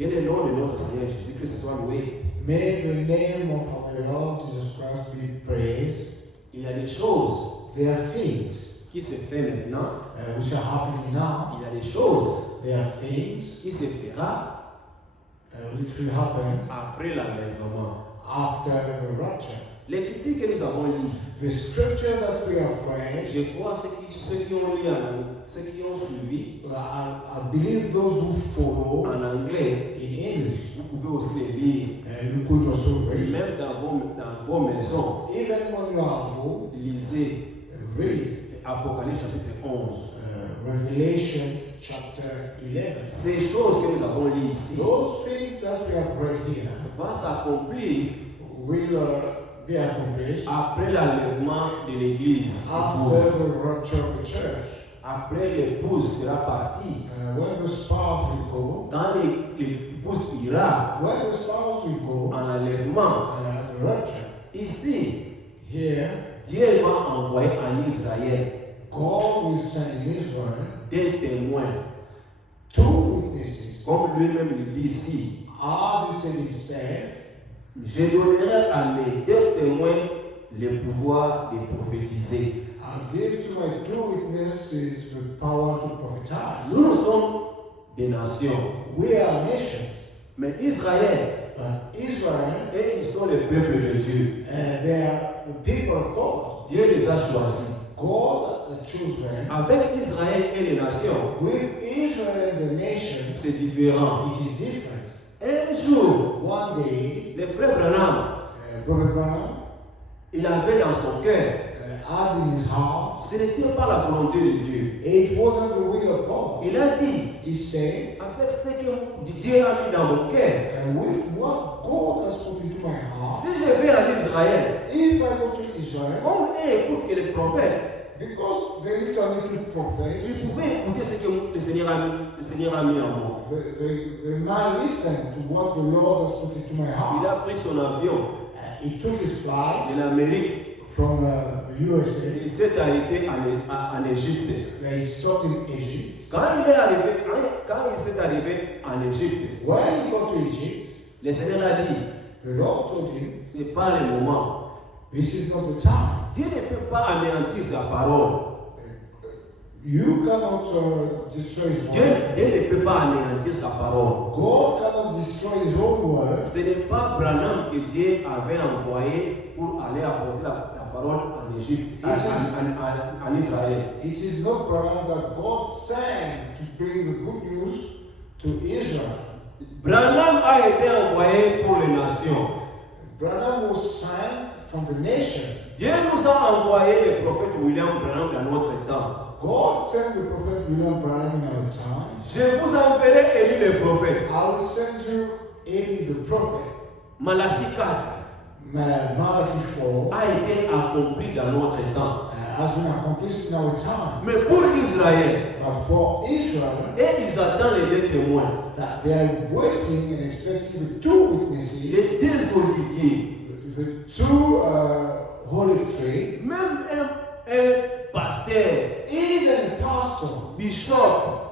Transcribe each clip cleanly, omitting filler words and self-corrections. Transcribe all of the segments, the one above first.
Que le nom de notre Seigneur Jésus-Christ soit loué. May the name of our Lord Jesus Christ be praised. Il y a des choses There are things qui se font maintenant. which are happening now. Il y a des choses There are things qui se fera which will happen après l'enlèvement. after the rapture. Les critiques que nous avons lues, The scripture that we have read, je crois ceux qui ont lu, ceux qui ont suivi I believe those who follow en anglais, in English, vous pouvez aussi les lire, you could also read. même dans vos maisons. Even when you are home, Lisez read Apocalypse chapitre 11. Revelation chapter 11. Ces choses que nous avons lues ici Those things that we have read here vont s'accomplir will be accomplished après l'enlèvement de l'église. after the rapture of the church. Après l'épouse sera partie. When the spouse will go, Quand l'épouse ira when the spouse will go, en enlèvement, at the rapture, ici, here, Dieu va envoyer en Israël God will send in Israel des témoins. 2 witnesses. Comme lui-même le dit ici, As he said himself, je donnerai à mes 2 témoins le pouvoir de prophétiser. I'll give to my 2 witnesses the power to prophesy. Nous sommes des nations, We are nations, mais Israël, but Israel, et ils sont le peuple de Dieu. they are the people of God. Dieu les a choisis. God chose them. Avec Israël et les nations, With Israel and the nation, c'est différent. it is different. Un jour, One day, le frère Branham, Brother Branham il avait dans son cœur, had in his heart, ce n'était pas la volonté de Dieu. it wasn't the will of God. Il a dit, He said, avec ce que Dieu a mis dans mon cœur, with what God has put into my heart, si je vais en Israël, if I go to Israel, comme eux écoutent que les prophètes, because they listen to prophets, ils pouvaient écouter ce que le Seigneur a mis en moi. they might listen to what the Lord has put into my Il heart. a pris son avion He took his flight de l'Amérique. from USA. Il s'est arrêté en Égypte. He stopped in Egypt. Quand il s'est arrivé en Égypte, When he got to Egypt, le Seigneur a dit, the Lord told him, ce n'est pas le moment. this is not the time. Dieu ne peut pas anéantir sa parole. You cannot destroy his Dieu word. ne peut pas anéantir sa parole. God cannot destroy his own word. Ce n'est pas Branham que Dieu avait envoyé pour aller apporter la parole en Égypte, en Israël. It is not Branham that God sent to bring the good news to Israel. Branham a été envoyé pour les nations. Branham was sent from the nation. Dieu nous a envoyé le prophète William Branham dans notre temps. God sent the prophet William Branham in our time. Je vous enverrai Élie le prophète. I will send you Eli the prophet. Malachie 4 Malachi 4 a été accompli dans notre temps. has been accomplished in our time. Mais pour Israël, But for Israel, et ils attendent les 2 témoins, that they are waiting and expecting the 2 witnesses, les 2 oliviers, the 2 olive tree, même un pasteur, even a pastor, bishop,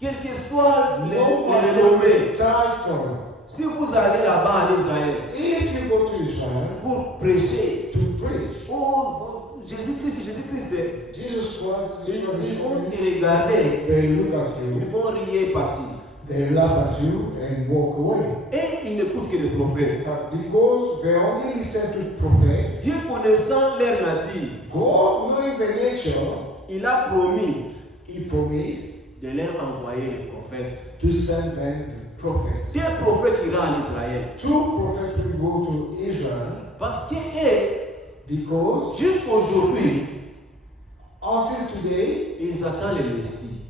quel que soit no le matter renommé, the title. si vous allez là-bas en Israël If you go to Israel pour prêcher, to preach, oh Jésus-Christ, Jesus Christ, ils vont te regarder, they look at ils you, vont rire et partir. they laugh at you and walk away. Et ils n'écoutent que les prophètes. Because they only listen to prophets, Dieu connaissant leur nature, God knowing the nature, il a promis He promised de leur envoyer les prophètes. to send them the prophets. 2 prophètes iront en Israël. 2 prophets will go to Israel Parce que eux, because jusqu'aujourd'hui, until today, ils attendent le Messie.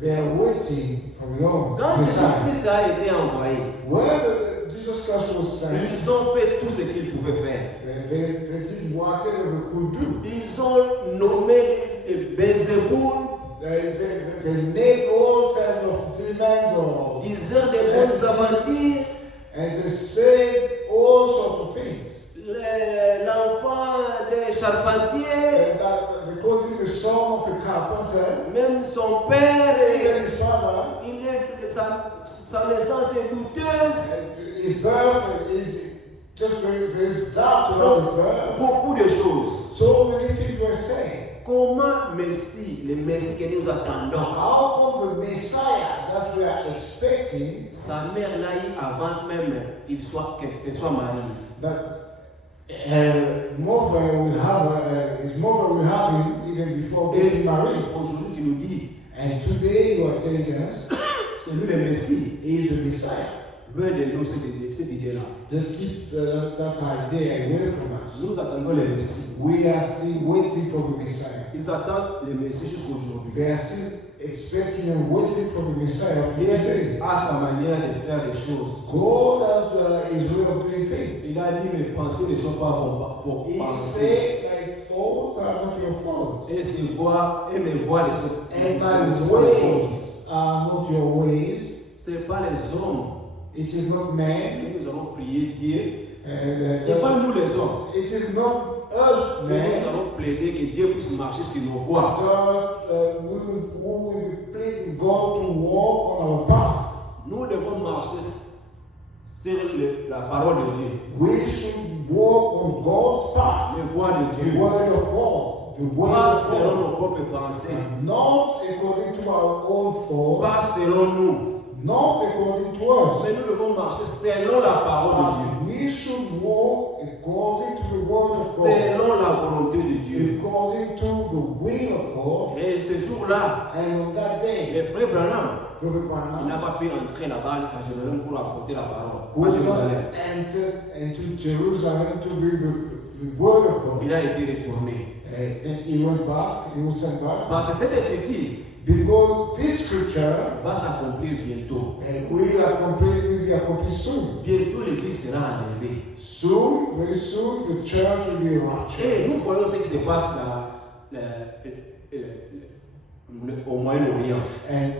they are waiting for the Lord. Quand Messiah. Jésus-Christ a été envoyé, When Jesus Christ was sent, ils ont fait tout ce qu'ils pouvaient faire. they did whatever they could do. Ils ont nommé Belzéboul, They named all types of demons or disant des bonnes aventures, and they said all sorts of things. l'enfant des charpentiers, And they called him the son of a carpenter. même son père, Even his father, sa sa naissance est douteuse. His birth is just very doubt about his birth. Beaucoup de choses. So many things were said. Comment Messie, le Messie que nous attendons, How come the Messiah that we are expecting, sa mère l'a eu avant même qu'elle soit mariée. but his mother will have him even before getting married. Aujourd'hui, tu nous dis, And today you are telling us c'est lui le Messie. he is the Messiah. Loin de nous cette idée-là. Just keep that idea away from us. Nous attendons le Messie. We are still waiting for the Messiah. Ils attendent le Messie jusqu'aujourd'hui. They are still expecting and waiting for the Messiah Dieu today. a sa manière de faire les choses. God has his way of doing things. Il a dit, mes pensées ne sont pas vos He pensées. said, my thoughts are not your faults. Et mes voix ne sont And pas my vos voix. ways are not your ways. Ce n'est pas les hommes It is not man. que nous allons prier Dieu. And, Ce n'est pas nous les hommes it is not us, que nous man. allons plaider que Dieu puisse marcher sur nos voies. We will be pleading God to walk on our path. Nous devons marcher sur la parole de Dieu, We should walk on God's path. les voies de The Dieu. word of God. The word Pas of selon God. nos propres pensées, Not according to our own thoughts. pas selon nous, Not according to us. mais nous devons marcher selon la parole de Dieu, But we should walk according to the word of God. selon la volonté de Dieu. According to the will of God. Et ce jour-là, And on that day, le frère Branham, Brother il Branham n'a pas pu entrer là-bas à Jérusalem pour apporter la parole à could Jérusalem. not enter into Jerusalem to bring the word of God. Il a été retourné. And he went back, he was sent back. Parce que cette écriture Because this scripture va s'accomplir bientôt. will be accomplished soon. Bientôt, l'église sera enlevée. Soon, very soon, the church will be raptured. Et nous voyons ce qui se passe au Moyen-Orient. And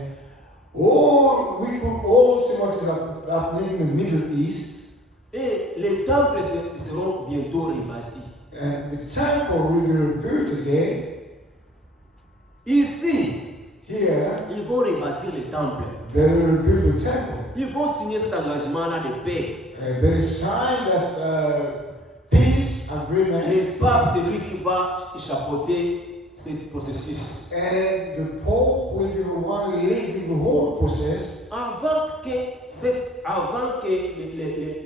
we could all see what is happening in the Middle East. Et les temples seront bientôt rebâtis. And the temple will be rebuilt again. Ici, Here, ils vont rebâtir les temples. they will rebuild the temple. Ils vont signer cet engagement-là de paix. And there is sign that peace agreement. Le pape, c'est lui qui va chapeauter ce processus. And the Pope will be the one leading the whole process. Avant que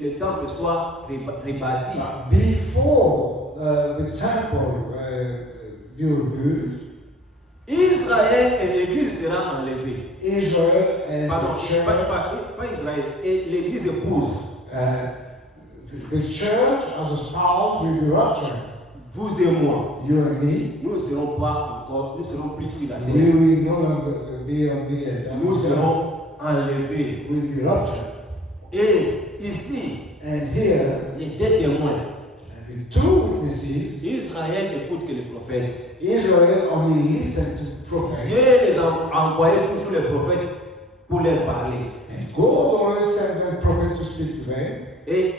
le temple soit rebâti, Before the temple be rebuilt, Israël et l'église sera enlevée. Israel and Pardon, the church, pas Israël, et l'église épouse. the church as a spouse will be raptured. Vous et moi, You and me, nous ne serons pas encore, nous serons plus sur la we terre. will no longer be on the earth. Nous serons enlevés. We will be raptured. Et ici, And here, les deux témoins, having two witnesses, Israël écoute que les prophètes. Israel only listened to prophets. Dieu les a envoyé toujours les prophètes pour leur parler. And God always sent them prophets to speak to them. Et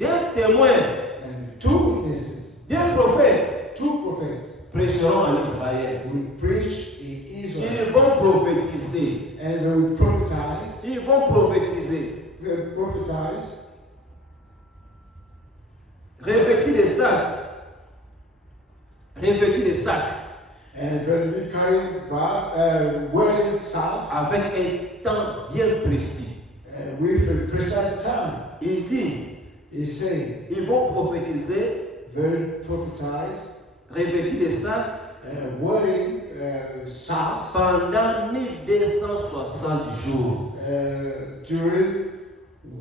deux témoins, And two witnesses, deux prophètes two prophets, prêcheront en Israël. will preach in Israel. Ils vont prophétiser. And they will prophesize. Ils vont prophétiser. They will prophesize. Revêtis de sacs. Revêtis de sacs. And they will be carrying back, wearing sacks Avec un temps bien précis. with a precise time. Il dit, He said, ils vont prophétiser, they will prophesize, revêtis de sacs, wearing sacks pendant 1260 jours. during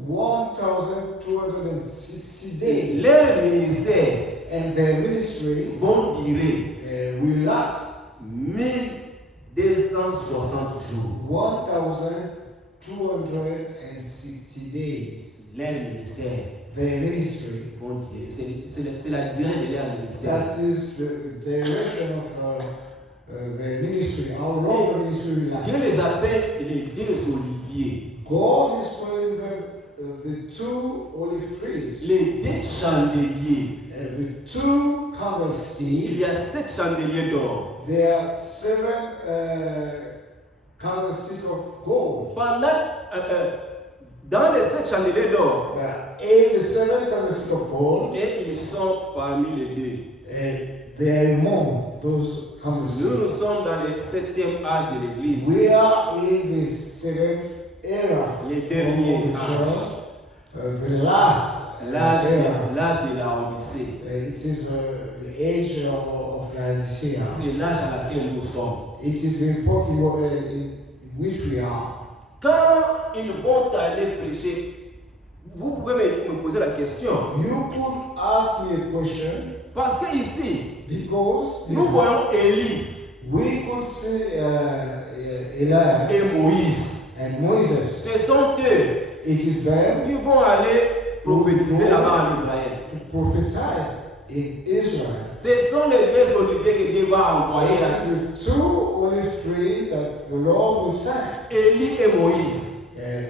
1,260 days. Leur ministère And their ministry vont durer will last 1260 jours. 1,260 days. Leur ministère Their ministry. vont durer. C'est la durée de leur ministère. That is the direction of their ministry. How long the ministry will last. Dieu les appelle les deux oliviers, God is calling them the two olive trees. les deux chandeliers. With two Il candlesticks, y a 7 chandeliers d'or. there are 7 candlesticks of gold. Pendant dans les 7 chandeliers d'or, the 7 candlesticks of gold, et ils sont parmi les deux. they are among those candlesticks. Nous sommes dans le 7e âge de l'Église. We are in the 7th era Les derniers of the church, the last L'âge era. de la Odyssée. It is the age of Laodicea. C'est l'âge à laquelle nous sommes. It is the epoch in which we are. Quand ils vont aller prêcher, vous pouvez me poser la question. You could ask me a question Parce que ici, because nous voyons Élie we could see Eli et Moïse. and Moses. Ce sont eux It is them qui vont aller prophétiser là-bas en Israël. to prophesize in Israel. Ce sont les deux oliviers que Dieu va envoyer là. It is the 2 olive trees that the Lord will send. Élie et Moïse.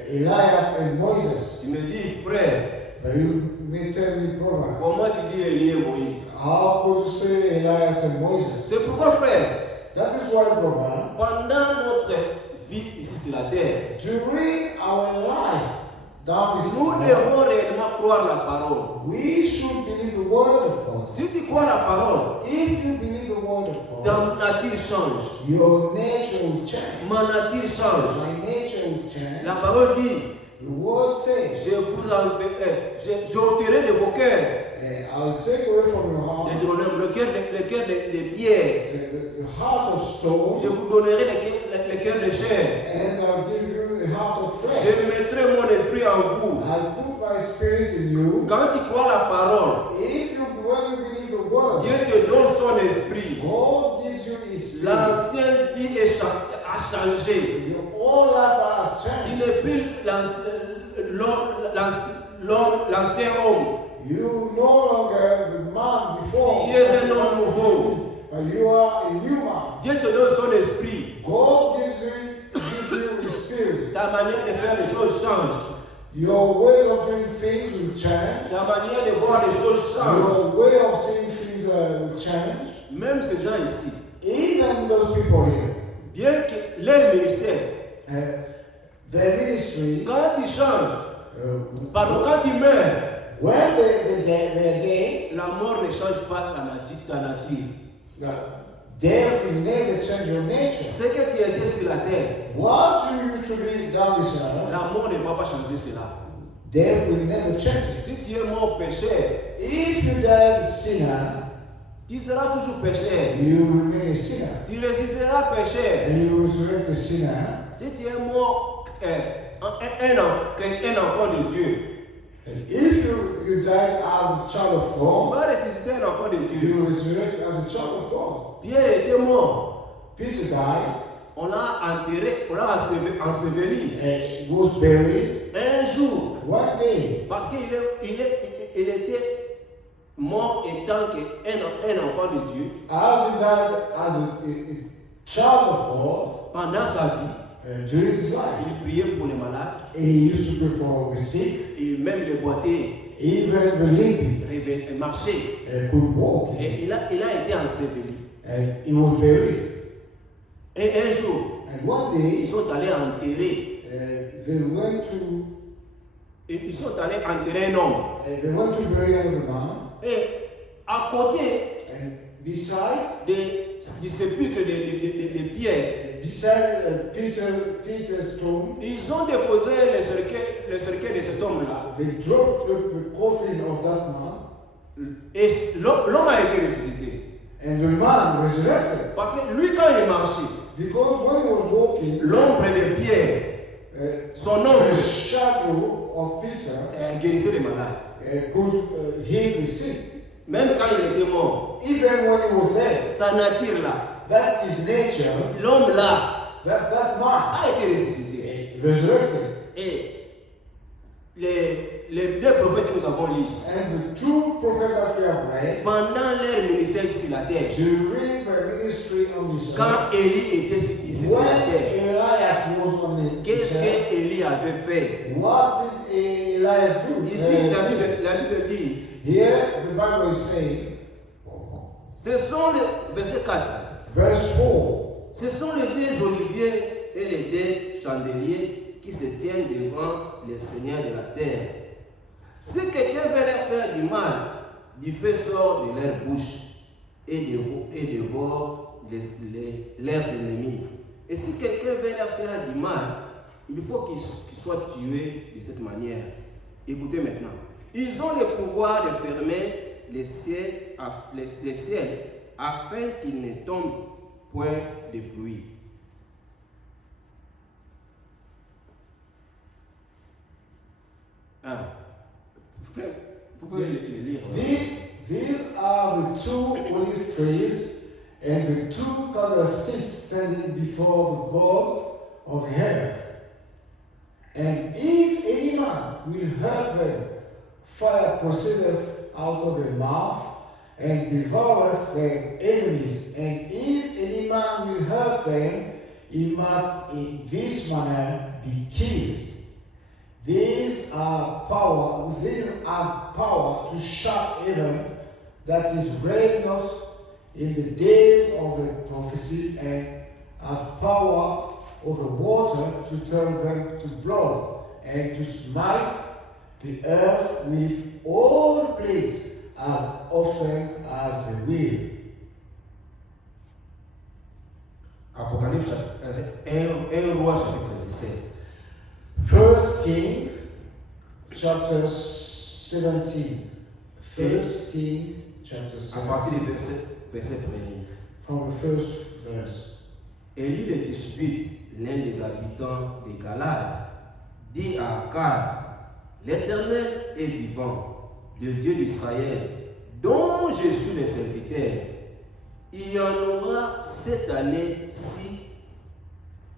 Elias and Moses. Tu me dis, frère, But you may tell me, brother, comment tu dis Élie et Moïse? how could you say Elias and Moses? C'est pourquoi, frère, That is why, brother, pendant notre vie ici sur la terre, during our life, that is nous devons réellement croire la parole. we should believe the word of God. Si tu crois la parole, If you believe the word of God, ta nature change. your nature will change. Ma nature change. My nature will change. La parole dit, The word says, je vous j'ôterai de vos cœurs. I'll take away from your heart Le cœur de pierre. the heart of stone, Je vous donnerai le cœur de chair. and I'll give you a heart of flesh. Je mettrai mon esprit en vous. I'll put my spirit in you. Quand tu crois la parole, When you believe the word, Dieu te donne son esprit. God gives you His spirit. L'ancienne vie a changé. Your whole life has Tu changed. n'es plus l'ancien homme. You no longer the man before, Tu es un homme nouveau. but you are a new man. Dieu te donne son esprit. God gives you His spirit. Ta manière de faire les choses change. Your way of doing things will change. Ta manière de voir les choses change. Your way of seeing things will change. Même ces gens ici, Even those people here, bien que leur ministère, their ministry, quand ils changent, pardon, quand ils meurent, when they're dead, la mort ne change pas ta nature. death will never change your nature. Ce que tu étais sur la terre, What you used to be down this earth, la mort ne va pas changer cela. death will never change it. Si tu es mort pécheur, If you died a sinner, tu seras toujours pécheur. you remain a sinner. Tu résisteras pécheur. And you resurrect a sinner. Si tu es mort un enfant de Dieu, And if you died as a child of tu God, vas ressusciter un enfant de Dieu. you resurrect as a child of God. Pierre était mort. Peter died, On l'a enterré, on l'a enseveli. and he was buried. Un jour, One day, parce qu'il était mort étant qu'un enfant de Dieu, as he died as a child of God, pendant sa vie, during his life, il priait pour les malades he used to pray for the sick, et même les boités even the limping marchaient. could walk. Et il a été enseveli. And he was buried. Et un jour, And one day, ils sont allés enterrer. they went to Ils sont allés enterrer un homme. bury another man, Et à côté and beside du sépulcre de Pierre, Peter's tomb, ils ont déposé le cercueil de cet homme-là. they dropped the coffin of that man, Et l'homme a été ressuscité. and the man resurrected. Parce que lui, quand il marchait, Because when he was walking, l'ombre de Pierre, son ombre, the shadow of Peter guérissait les malades. could heal the sick. Même quand il était mort, Even when he was dead, sa nature là, that is nature, l'homme là, that man a été ressuscité. resurrected. Et les deux prophètes que nous avons lus, And the 2 prophets that we have read, pendant leur ministère sur la terre, during their ministry on this earth, quand Élie était ici sur la when terre, Elias was on the qu'est-ce earth, que Élie avait fait? what did Elias do? Ici, la Bible dit, Here, the Bible is saying, ce sont les, verset 4, verse 4, ce sont les deux oliviers et les deux chandeliers qui se tiennent devant les seigneurs de la terre. Si quelqu'un veut leur faire du mal, du feu sort de leur bouche et dévore leurs ennemis. Et si quelqu'un veut leur faire du mal, il faut qu'ils soient tués de cette manière. Écoutez maintenant. Ils ont le pouvoir de fermer les ciels afin qu'il ne tombe point de pluie. Vous pouvez les lire. These are the two olive trees and the two candlesticks standing before the God of heaven. And if any man will hurt them, fire proceedeth out of their mouth and devoureth their enemies. And if any man will hurt them, he must in this manner be killed. These are power to shut heaven, that is readiness in the days of the prophecy, and have power over water to turn them to blood, and to smite the earth with all plagues as often as they will. Apocalypse 1 roi chapitre 17. First King chapter 17. First King chapter À 17. partir du verset 1er. From the first verse. Élie de Tishbite, l'un des habitants des Galades, dit à Akab, l'Éternel est vivant, le Dieu d'Israël, dont je suis le serviteur. Il y en aura cette année-ci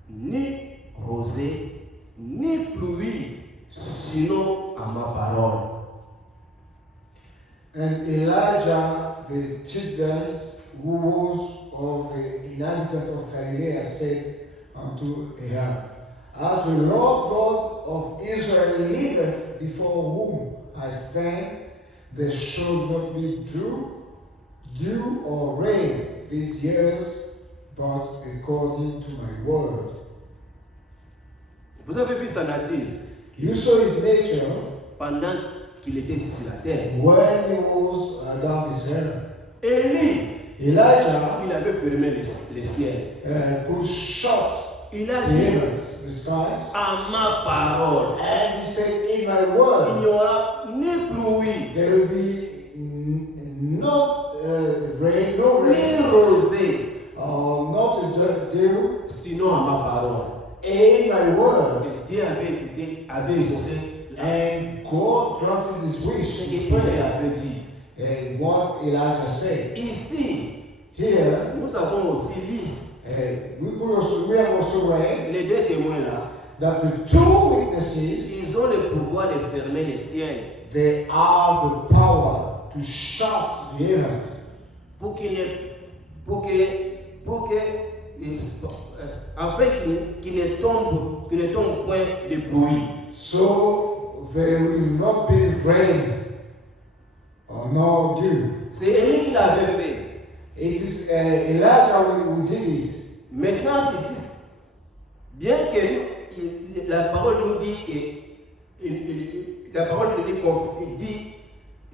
ni rosée, ni pluie, sinon à ma parole. And Elijah the Tishbite, who was of the inhabitant of Galilee, said unto Ahab, as the Lord God of Israel liveth, before whom I stand, there shall not be dew or rain these years, but according to my word. Vous avez vu sa nature You saw his nature pendant qu'il était ici sur la terre. when he was down his heaven. Élie, Elijah il avait fermé les ciels. could shut Il a the dit heavens, the skies, à ma parole, and he said, in my il word, n'y aura ni pluie, there will be not rain, no ni rain, rosée, not a dew, sinon à ma parole. in my word. Et Dieu avait exaucé And God granted his ce wish. qu'Élie avait dit. And what Elijah said. Ici, Here, nous avons aussi liste we have also read les deux témoins là. that the two witnesses, Ils ont le pouvoir de fermer les ciels they have the power to shut the heaven, pour afin qu'il ne tombe point de pluie. so there will not be rain or no dew. C'est Élie qui l'avait fait. It is Elijah who did it. Maintenant, ici, bien que la parole nous dit que la parole nous dit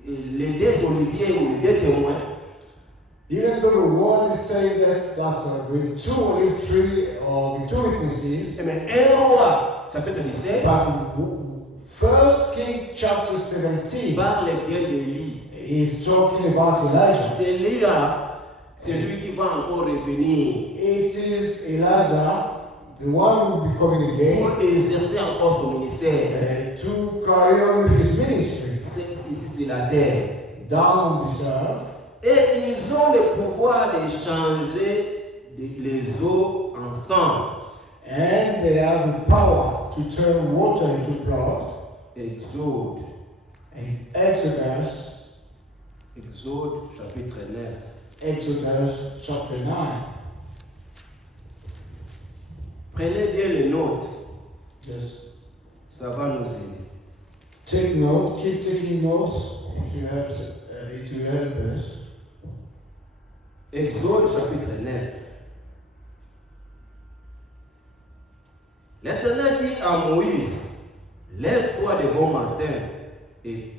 les deux oliviers ou les deux témoins, Even though the word is telling us that the two olive tree or the two witnesses, mais 1 roi, chapitre 17, but First King chapter 17 parle bien d'Élie. is talking about Elijah. C'est Élie là, c'est lui qui va encore revenir It is Elijah, the one who will be coming again, pour exercer encore son ministère. to carry on with his ministry Ici sur la terre. down on this earth. Et ils ont le pouvoir de changer les eaux en sang. And they have the power to turn water into blood. Exode. And Exodus Chapitre 9. Exodus chapter 9. Prenez bien les notes, Just ça va nous aider. take note, keep taking notes. It will help us. Exode chapitre 9. L'Éternel dit à Moïse, lève-toi de bon matin et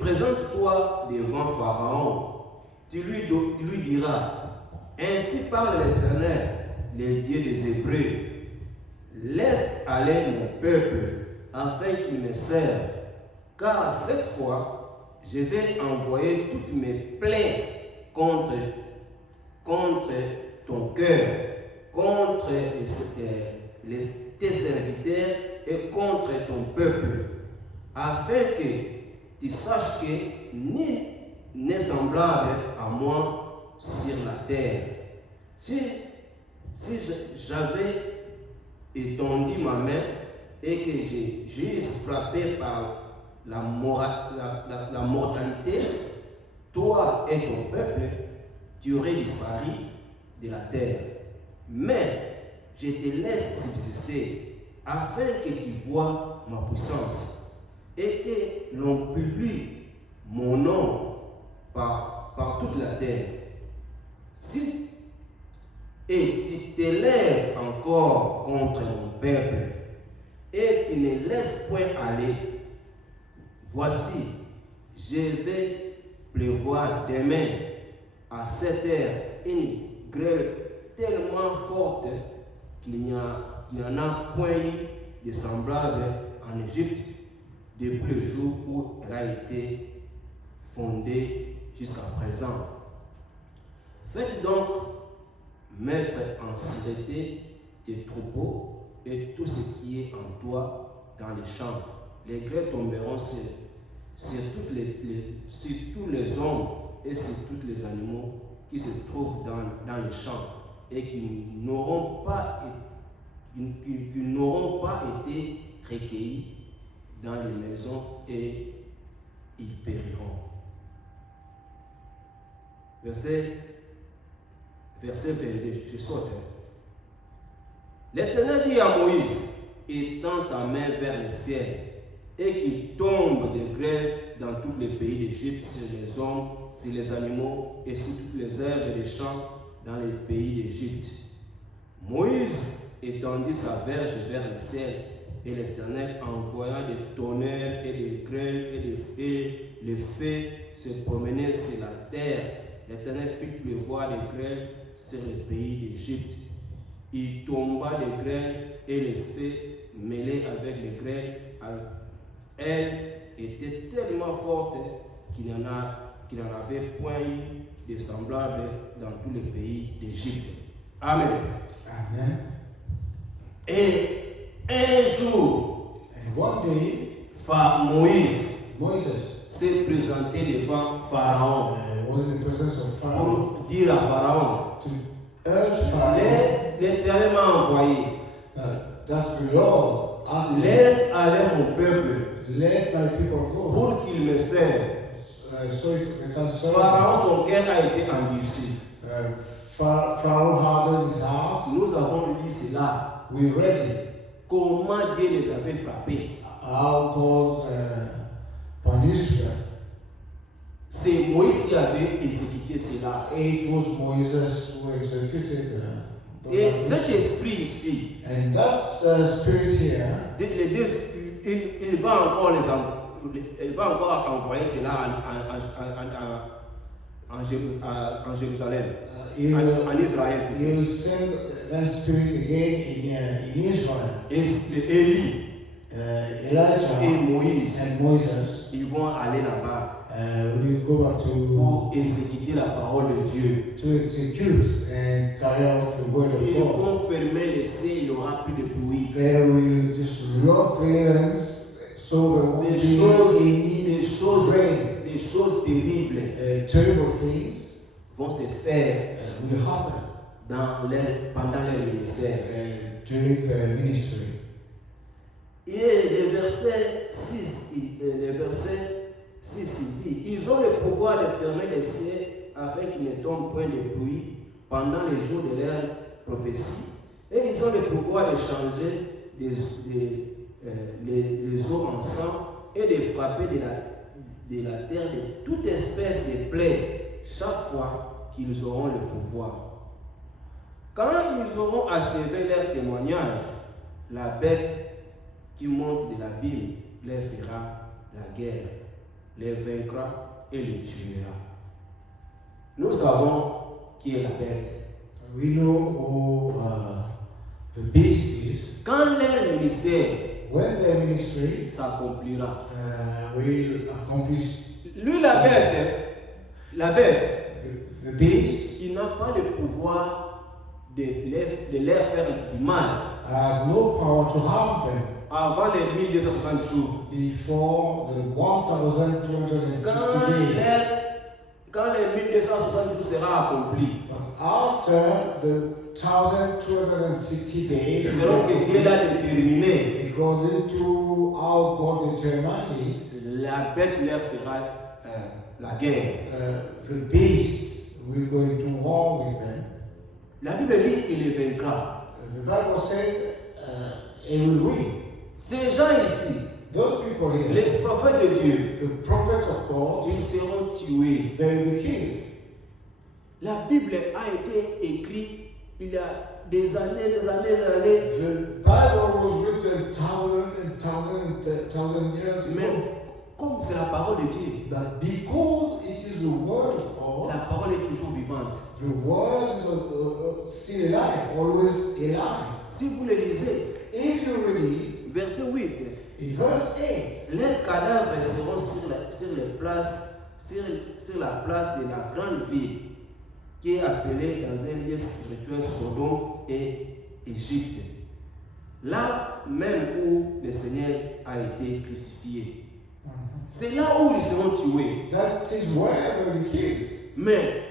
présente-toi devant Pharaon. Tu lui diras, ainsi parle l'Éternel, le Dieu des Hébreux. Laisse aller mon peuple afin qu'il me serve, car cette fois, je vais envoyer toutes mes plaies contre ton cœur, contre tes serviteurs et contre ton peuple, afin que tu saches que nul n'est semblable à moi sur la terre. Si j'avais étendu ma main et que j'eusse frappé par la mortalité, toi et ton peuple, tu aurais disparu de la terre. Mais je te laisse subsister afin que tu vois ma puissance et que l'on publie mon nom par toute la terre. Si et tu t'élèves encore contre mon peuple et tu ne laisses point aller, voici, je vais pleuvoir demain à cette heure une grêle tellement forte qu'il n'y en a point eu de semblable en Égypte depuis le jour où elle a été fondée jusqu'à présent. Faites donc mettre en sûreté tes troupeaux et tout ce qui est en toi dans les champs. Les grêles tomberont sur tous les hommes et sur tous les animaux qui se trouvent dans les champs et qui n'auront pas été recueillis dans les maisons et ils périront. Verset 22, je saute. L'Éternel dit à Moïse, étends ta main vers le ciel et qu'il tombe des grêles dans tous les pays d'Égypte, sur les hommes, sur les animaux et sur toutes les herbes des champs dans les pays d'Égypte. Moïse étendit sa verge vers le ciel et l'Éternel envoya des tonnerres et des grêles et des feux. Les feux se promenaient sur la terre. L'Éternel fit pleuvoir des grêles sur le pays d'Égypte. Il tomba des grêles et les feux mêlés avec les grêles. Elle était tellement forte qu'il n'y en avait point eu de semblable dans tous les pays d'Égypte. Amen. Amen. Et un jour, And one day, Moïse s'est présenté devant Pharaon was in the presence of Pharaoh pour dire à Pharaon, to urge Pharaoh l'Éternel m'a envoyé, that the Lord asked him, laisse aller mon peuple let my people go, pour qu'il me serve. so it can serve. Pharaon, son cœur a été endurci. Pharaoh hardened his heart. Nous avons lu cela. We read it. Comment Dieu les avait frappés. How God punished them. C'est Moïse qui avait exécuté cela. It was Moses who executed Et cet esprit ici, and that spirit here, il va encore envoyer cela en Jérusalem, en Israël. he will send that spirit again in Israel. Élie Elijah et Moïse, and Moses ils vont aller là-bas will go back pour exécuter la parole de Dieu. to execute and carry out the word of Ils God. vont fermer les cieux, il n'y aura plus de pluie. They will just lock clearance so there won't Des be any rain. choses terribles Terrible things vont se faire will happen pendant leur ministère. during the ministry. Et le verset 6, il dit, ils ont le pouvoir de fermer les cieux afin qu'il ne tombe point de pluie pendant les jours de leur prophétie. Et ils ont le pouvoir de changer les eaux en sang et de frapper de la terre de toute espèce de plaies chaque fois qu'ils auront le pouvoir. Quand ils auront achevé leur témoignage, la bête qui monte de l'abîme leur fera la guerre, les vaincra et les tuera. Nous savons qui est la bête. We know who the beast is. Quand leur ministère When their ministry s'accomplira, will accomplish lui la bête, the beast il n'a pas le pouvoir de leur faire du mal has no power to harm them avant les 1260 jours. before the 1260 days. Quand les 1260 jours sera accompli, But after the 1260 days, selon que Dieu l'a déterminé, according to how God determined it, la bête leur fera la guerre. the beast will go into war with them. La Bible dit il les vaincra. The Bible said he will win. Ces gens ici, Those people here, les prophètes de Dieu, the prophets of God, ils seront tués. they will be killed. La Bible a été écrite il y a des années. The Bible was written thousand years Mais ago. comme c'est la parole de Dieu, But because it is the word of God, la parole est toujours vivante. the word is still alive, always alive. Si vous le lisez, If you read it, verset 8, in verse 8, leurs cadavres seront sur la place de la grande ville qui est appelée dans un lieu spirituel Sodome et Égypte. Là même où le Seigneur a été crucifié. C'est là où ils seront tués. that is where they will be killed. Mais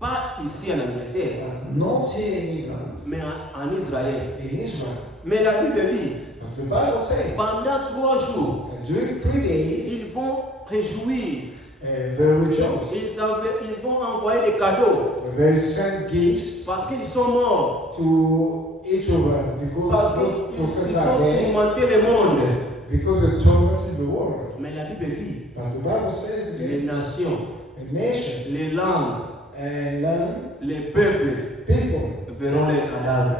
pas ici en Angleterre, Not here in England, mais en Israël. in Israel. Mais la Bible dit, But the Bible says pendant 3 jours, that during 3 days, ils vont réjouir. they rejoice. Ils vont envoyer des cadeaux They send gifts parce qu'ils sont morts. to each of them because Parce both qu'ils prophets ont are dead, tourmenté le monde. because they tormented the world. Mais la Bible dit, But the Bible says les that nations, a nation les langues, and land, les peuples people verront leurs cadavres.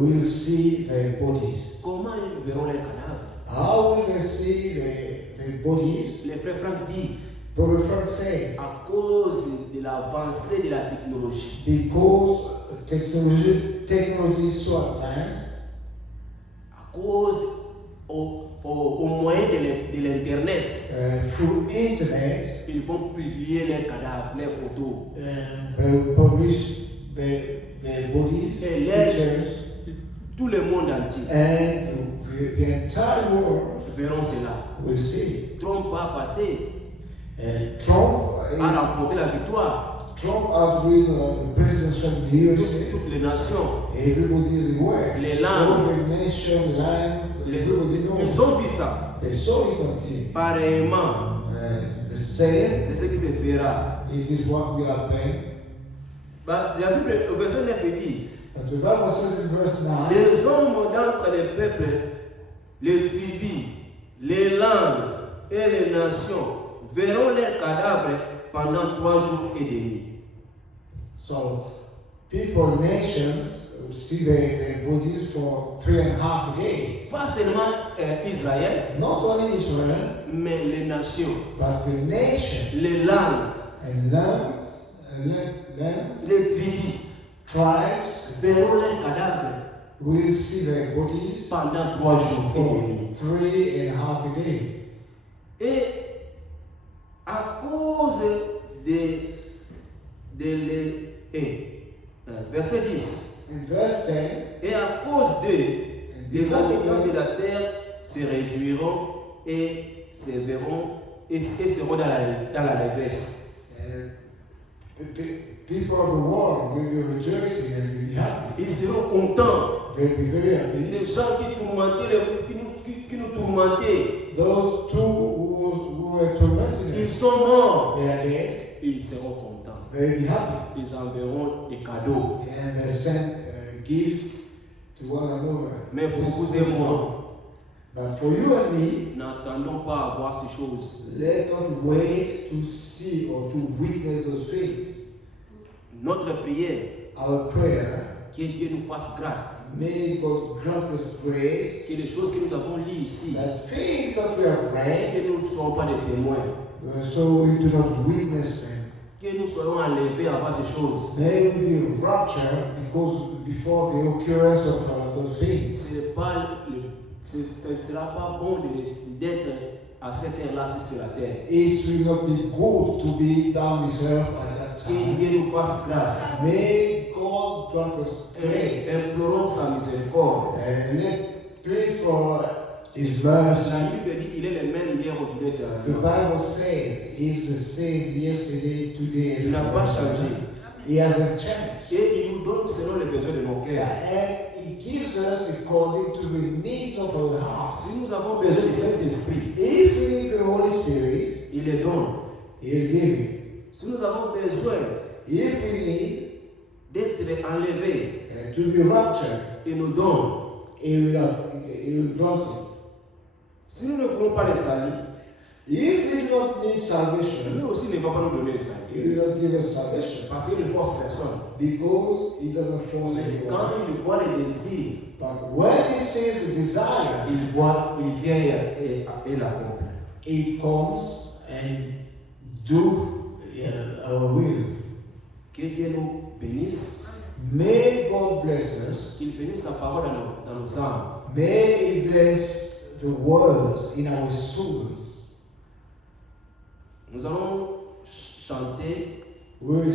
will see their bodies. Comment ils verront leurs cadavres? How will they see their bodies? Les frères Franck dit, Brother Frank says, à cause de l'avancée de la technologie, because technology is so advanced, à cause au moyen de l'Internet, through internet, ils vont publier leurs cadavres, leurs photos. they will publish their bodies, Et les- pictures, Tout le monde entier and the entire world verront cela. will see. Trump a passé, Trump a remporté la victoire. has won the presidential in the USA. Toutes les nations, Everybody is aware. Les langues. All the nation, lands, everybody ils knows. ont vu ça. They saw it on TV. Pareillement, The same, c'est ce qui se fera. it is what will happen. Bah, la Bible, au verset 9 dit, But the Bible says in verse 9, les hommes d'entre les peuples, les tribus, les langues et les nations verront leurs cadavres pendant 3 jours et demi. so people, nations, will see their bodies for 3.5 days. Pas seulement Israël, Not only Israel, mais les nations, but the nations les langues, and lands, les tribus tribes verront leurs cadavres will see their bodies pendant 3 jours et for demi. 3.5 days. Et à cause verset 10, In verse 10, et à cause d'eux, les habitants de la terre se réjouiront et se verront et seront dans l'allégresse. people of the world will be rejoicing and will be happy. Ils seront contents. They'll be very happy. Ces gens qui nous tourmentaient, Those two who were tormenting ils us, sont morts. they are dead. Ils seront contents. They'll be happy. Ils enverront des cadeaux. And they send gifts to one another. Mais pour vous et moi, But for you and me, n'attendons pas à voir ces choses. let not wait to see or to witness those things. Notre prière, Our prayer Que Dieu nous fasse grâce. May God grant us grace Que les choses que nous avons lues ici, that things that we have read, que nous ne soyons pas des témoins. so we do not witness them. Que nous soyons enlevés avant ces choses. May we be raptured before the occurrence of those things. Ce ne sera pas bon d'être à cette heure-là sur la terre. It will not be good to be down this earth at that Que time. Dieu nous fasse grâce. May God grant us grace. Implorons sa miséricorde. And let's pray for His mercy. La Bible dit qu'il est le même hier, aujourd'hui, The éternellement. Bible says He's the same yesterday, today, Il and n'a pas forever. changé. He hasn't changed. Et il nous donne selon les besoins de nos cœurs. And He gives us according to the needs of our hearts. Si nous avons besoin du Saint-Esprit, If we need the Holy Spirit, il les donne. He'll give it. Si nous avons besoin If we need d'être enlevés, to be raptured, il nous donne. He will grant it. Si nous ne voulons pas les salut, If we do not need salvation, lui aussi ne va pas nous donner les He salut. will not give us salvation Parce qu'il ne force personne. because He doesn't force Mais quand anyone. il voit les désirs, But when He sees the desire, il vient et l'accomplit. He comes and do our will. Que Dieu nous bénisse, May God bless us. qu'il bénisse sa parole dans nos âmes. May He bless the word in our souls. Nous allons chanter We will